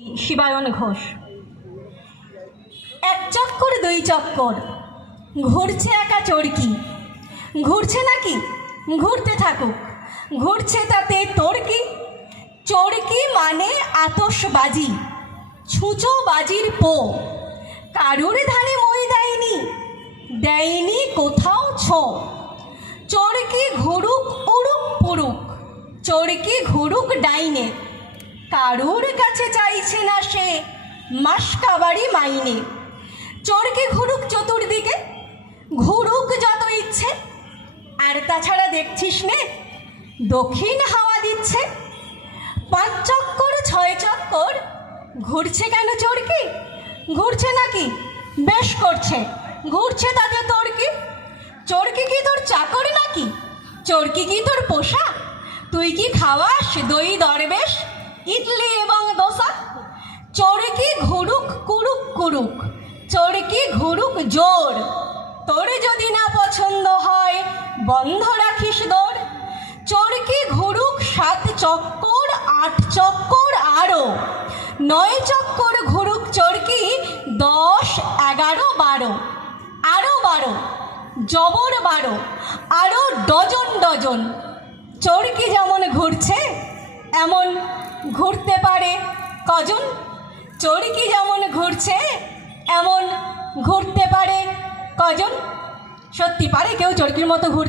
শিবায়ন ঘোষ। এক চক্কর, দুই চক্কর। ঘুরছে একা চরকি। ঘুরছে নাকি? ঘুরতে থাকুক। ঘুরছে তাতে তোর চরকি মানে আতসবাজি ছুঁচো বাজির পো। কারুর ধানে মই দেয়নি? দেয়নি কোথাও ছো। চরকি ঘুরুক, উড়ুক, পুরুক। চরকি ঘুরুক ডাইনে। কারুর কাছে চাইছে না সে? মাসকাবাড়ি মাইনে। চরকি ঘুরুক চতুর্দিকে, ঘুরুক যত ইচ্ছে। আর তাছাড়া দেখছিস নে, দক্ষিণ হাওয়া দিচ্ছে। পাঁচ চক্কর, ছয় চক্কর, ঘুরছে কেন চরকি? ঘুরছে নাকি? বেশ করছে, ঘুরছে তাতে তোর কি? চরকি কি তোর চাকর নাকি? চরকি কি তোর পোষা? তুই কি খাওয়াস? দই, দরবেশ? ইডলি এবং দোসা। চরকি ঘুরুক, কুরুক কুরুক। চরকি ঘুরুক, জোর। তোর যদি না পছন্দ হয়, বন্ধ রাখিস দৌড়। চরকি ঘুরুক, সাত চক্কর, আট চক্কর আরও নয় চক্কর ঘুরুক চরকি দশ, এগারো, বারো। আরও বারো। জবর বারো। আরও ডজন ডজন। চরকি যেমন ঘুরছে এমন ঘুরতে পারে? কজন? চরকি যেমন ঘুরছে, এমন ঘুরতে পারে? কজন? সত্যি পারে কেউ চরকির মতো ঘুরতে?